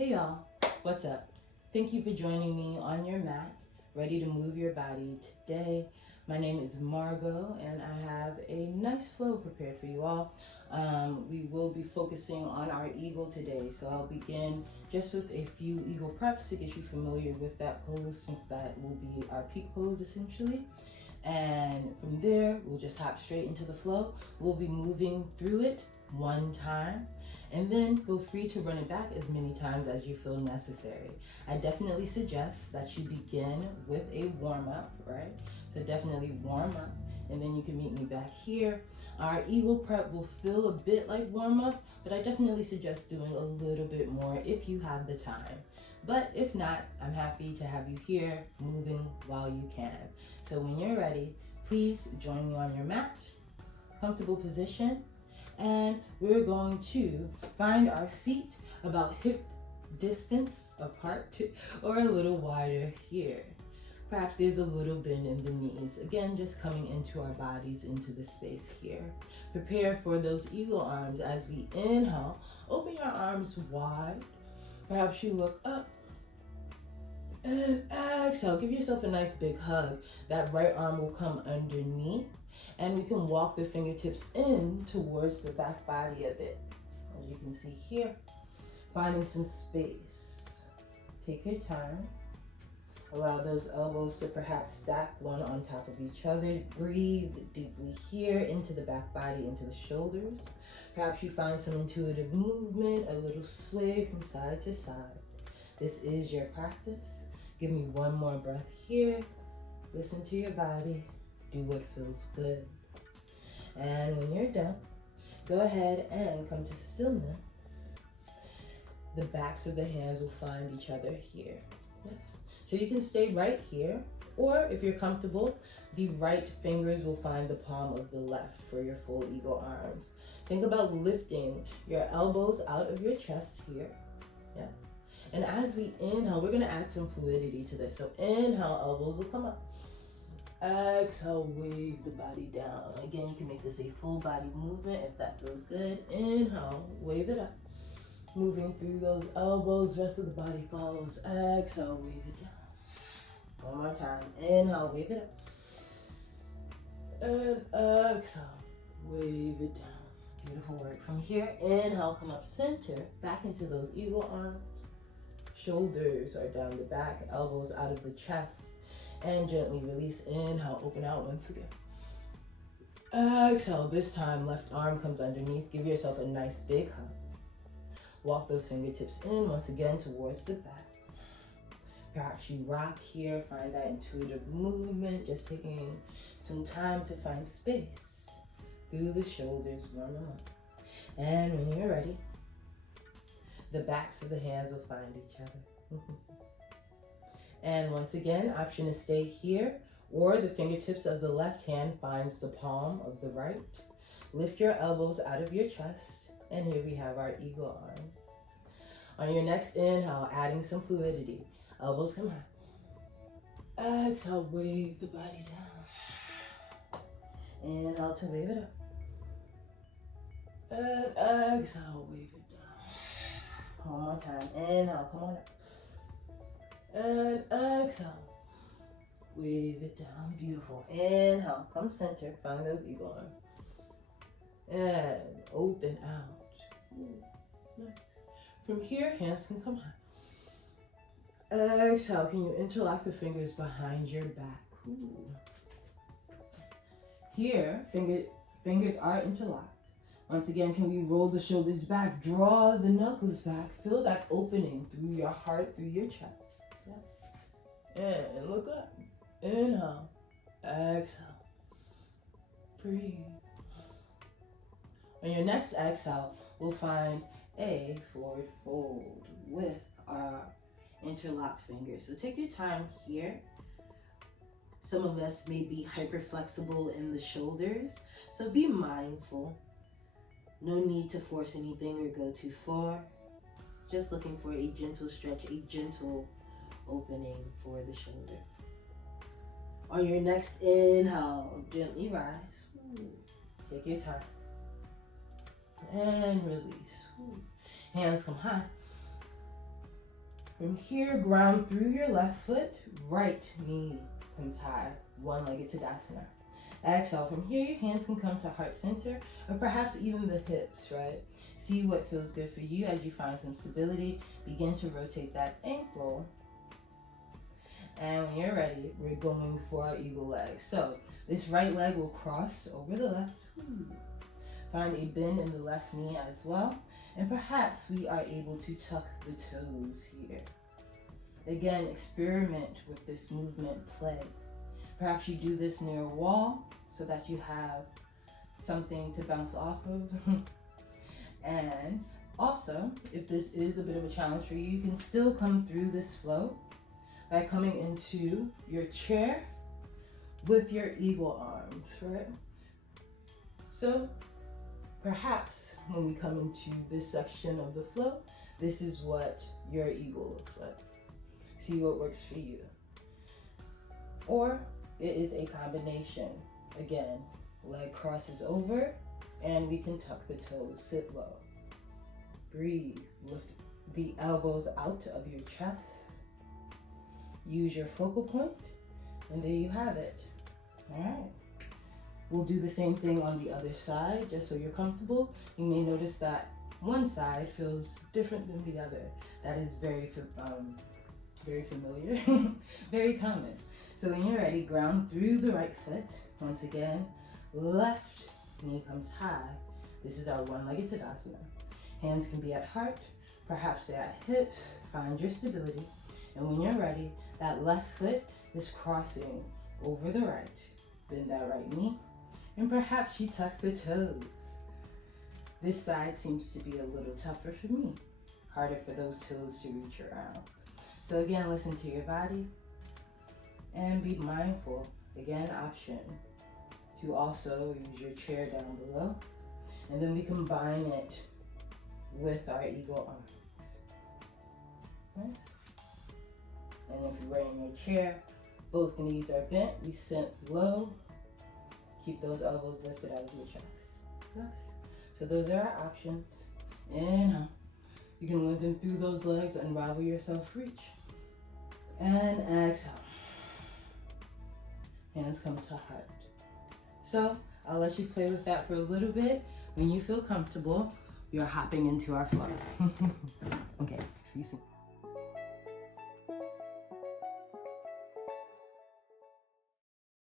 Hey y'all, what's up? Thank you for joining me on your mat, ready to move your body today. My name is Margot, and I have a nice flow prepared for you all. We will be focusing on our eagle today, so I'll begin just with a few eagle preps to get you familiar with that pose, since that will be our peak pose essentially. And from there, we'll just hop straight into the flow. We'll be moving through it one time, and then feel free to run it back as many times as you feel necessary. I definitely suggest that you begin with a warm-up, right? So definitely warm up, and then you can meet me back here. Our eagle prep will feel a bit like warm-up, but I definitely suggest doing a little bit more if you have the time. But if not, I'm happy to have you here moving while you can. So when you're ready, please join me on your mat, comfortable position, and we're going to find our feet about hip distance apart or a little wider here. Perhaps there's a little bend in the knees. Again, just coming into our bodies, into the space here. Prepare for those eagle arms as we inhale. Open your arms wide. Perhaps you look up and exhale. Give yourself a nice big hug. That right arm will come underneath, and we can walk the fingertips in towards the back body a bit. As you can see here, finding some space. Take your time. Allow those elbows to perhaps stack one on top of each other. Breathe deeply here into the back body, into the shoulders. Perhaps you find some intuitive movement, a little sway from side to side. This is your practice. Give me one more breath here. Listen to your body. Do what feels good. And when you're done, go ahead and come to stillness. The backs of the hands will find each other here. Yes. So you can stay right here, or if you're comfortable, the right fingers will find the palm of the left for your full eagle arms. Think about lifting your elbows out of your chest here. Yes. And as we inhale, we're gonna add some fluidity to this. So inhale, elbows will come up. Exhale, wave the body down. Again, you can make this a full body movement if that feels good. Inhale, wave it up. Moving through those elbows, rest of the body follows. Exhale, wave it down. One more time. Inhale, wave it up. And exhale, wave it down. Beautiful work. From here, inhale, come up center, back into those eagle arms. Shoulders are down the back, elbows out of the chest. And gently release. Inhale, open out once again. Exhale, this time left arm comes underneath. Give yourself a nice big hug. Walk those fingertips in once again towards the back. Perhaps you rock here, find that intuitive movement, just taking some time to find space through the shoulders, warm them up. And when you're ready, the backs of the hands will find each other. And once again, option to stay here, or the fingertips of the left hand finds the palm of the right. Lift your elbows out of your chest, and here we have our eagle arms. On your next inhale, adding some fluidity. Elbows come high. Exhale, wave the body down. Inhale to wave it up. And exhale, wave it down. One more time. Inhale, come on up. And exhale, wave it down. Beautiful. Inhale, come center, find those eagle arms. And open out. Nice. From here, hands can come high. Exhale, can you interlock the fingers behind your back? Ooh. Here, fingers are interlocked. Once again, can we roll the shoulders back, draw the knuckles back, feel that opening through your heart, through your chest. Yes. And look up. Inhale. Exhale. Breathe. On your next exhale, we'll find a forward fold with our interlocked fingers. So take your time here. Some of us may be hyper flexible in the shoulders, so be mindful. No need to force anything or go too far. Just looking for a gentle stretch, a gentle opening for the shoulder. On your next inhale, gently rise. Take your time. And release. Hands come high. From here, ground through your left foot, right knee comes high, one-legged Tadasana. Exhale, from here your hands can come to heart center or perhaps even the hips, right? See what feels good for you as you find some stability. Begin to rotate that ankle. And when you're ready, we're going for our eagle leg. So this right leg will cross over the left. Find a bend in the left knee as well. And perhaps we are able to tuck the toes here. Again, experiment with this movement, play. Perhaps you do this near a wall so that you have something to bounce off of. And also, if this is a bit of a challenge for you, you can still come through this flow by coming into your chair with your eagle arms, right? So perhaps when we come into this section of the flow, this is what your eagle looks like. See what works for you. Or it is a combination. Again, leg crosses over and we can tuck the toes, sit low. Breathe, lift the elbows out of your chest. Use your focal point, and there you have it. All right. We'll do the same thing on the other side, just so you're comfortable. You may notice that one side feels different than the other. That is very familiar, very common. So when you're ready, ground through the right foot. Once again, left knee comes high. This is our one-legged Tadasana. Hands can be at heart, perhaps they're at hips. Find your stability. And when you're ready, that left foot is crossing over the right. Bend that right knee, and perhaps you tuck the toes. This side seems to be a little tougher for me. Harder for those toes to reach around. So again, listen to your body and be mindful. Again, option to also use your chair down below. And then we combine it with our eagle arms. Nice. And if you're in your chair, both knees are bent, we sit low. Keep those elbows lifted out of your chest. Yes. So those are our options. Inhale. You can lengthen through those legs, unravel yourself, reach. And exhale. Hands come to heart. So I'll let you play with that for a little bit. When you feel comfortable, you're hopping into our flow. Okay, see you soon.